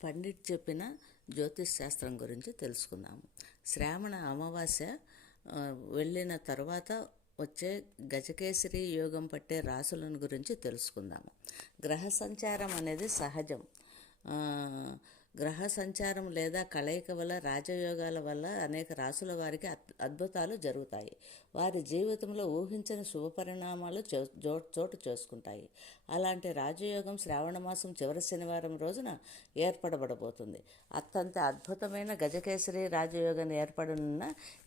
పండిట్ చెప్పిన జ్యోతిష్ శాస్త్రం గురించి తెలుసుకుందాము. శ్రావణ అమావాస్య వెళ్ళిన తర్వాత వచ్చే గజకేసరి యోగం పట్టే రాసులను గురించి తెలుసుకుందాము. గ్రహ సంచారం అనేది సహజం. గ్రహ సంచారం లేదా కలయిక వల్ల రాజయోగాల వల్ల అనేక రాసుల వారికి అద్భుతాలు జరుగుతాయి. వారి జీవితంలో ఊహించని శుభపరిణామాలు చోటు చేసుకుంటాయి. అలాంటి రాజయోగం శ్రావణ మాసం చివరి శనివారం రోజున ఏర్పడబడబోతుంది. అత్యంత అద్భుతమైన గజకేసరి రాజయోగం ఏర్పడనున్న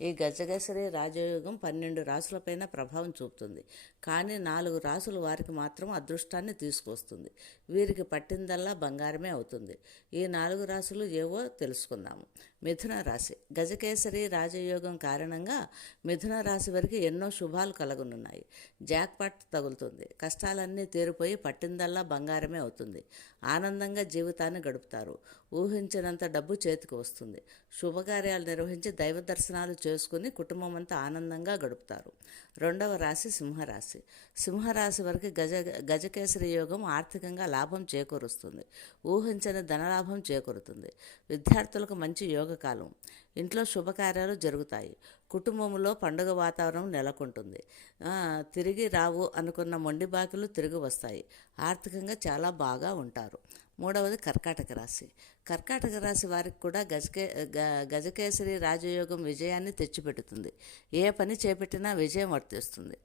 ఈ గజకేసరి రాజయోగం 12 రాసులపైన ప్రభావం చూపుతుంది. కానీ 4 రాసులు వారికి మాత్రం అదృష్టాన్ని తీసుకొస్తుంది. వీరికి పట్టిందల్లా బంగారమే అవుతుంది. ఈ 4 రాశులు ఏవో తెలుసుకుందాము. మిథున రాశి. గజకేసరి రాజయోగం కారణంగా మిథున రాశి వారికి ఎన్నో శుభాలు కలగనున్నాయి. జాక్పాట్ తగులుతుంది. కష్టాలన్నీ తీరిపోయి పట్టిందల్లా బంగారమే అవుతుంది. ఆనందంగా జీవితాన్ని గడుపుతారు. ఊహించినంత డబ్బు చేతికి వస్తుంది. శుభకార్యాలు నిర్వహించి దైవ దర్శనాలు చేసుకుని కుటుంబం అంతా ఆనందంగా గడుపుతారు. 2వ రాశి సింహరాశి. సింహరాశి వారికి గజకేసరి యోగం ఆర్థికంగా లాభం చేకూరుస్తుంది. ఊహించని ధనలాభం చేకూరుతుంది. విద్యార్థులకు మంచి యోగకాలం. ఇంట్లో శుభకార్యాలు జరుగుతాయి. కుటుంబంలో పండుగ వాతావరణం నెలకొంటుంది. తిరిగి రావు అనుకున్న మొండి బాకీలు తిరిగి వస్తాయి. ఆర్థికంగా చాలా బాగా ఉంటారు. 3వది కర్కాటక రాశి. కర్కాటక రాశి వారికి కూడా గజకేసరి రాజయోగం విజయాన్ని తెచ్చిపెడుతుంది. ఏ పని చేపట్టినా విజయం వర్తిస్తుంది.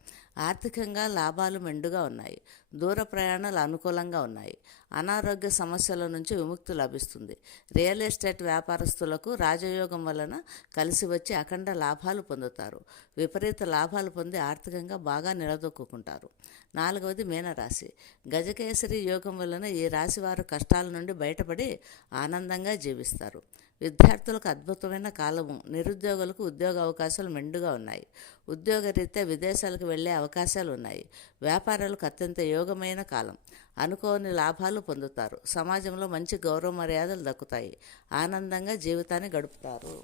ఆర్థికంగా లాభాలు మెండుగా ఉన్నాయి. దూర ప్రయాణాలు అనుకూలంగా ఉన్నాయి. అనారోగ్య సమస్యల నుంచి విముక్తి లభిస్తుంది. రియల్ ఎస్టేట్ వ్యాపారస్తులకు రాజయోగం వలన కలిసి వచ్చి అఖండ లాభాలు పొందుతారు. విపరీత లాభాలు పొంది ఆర్థికంగా బాగా నిలదొక్కుంటారు. 4వది మీనరాశి. గజకేసరి యోగం వలన ఈ రాశి వారు కష్టాల నుండి బయటపడి ఆనందంగా జీవిస్తారు. విద్యార్థులకు అద్భుతమైన కాలము. నిరుద్యోగులకు ఉద్యోగ అవకాశాలు మెండుగా ఉన్నాయి. ఉద్యోగరీత్యా విదేశాలకు వెళ్ళే అవకాశాలు ఉన్నాయి. వ్యాపారాలకు అత్యంత యోగమైన కాలం. అనుకోని లాభాలు పొందుతారు. సమాజంలో మంచి గౌరవ మర్యాదలు దక్కుతాయి. ఆనందంగా జీవితాన్ని గడుపుతారు.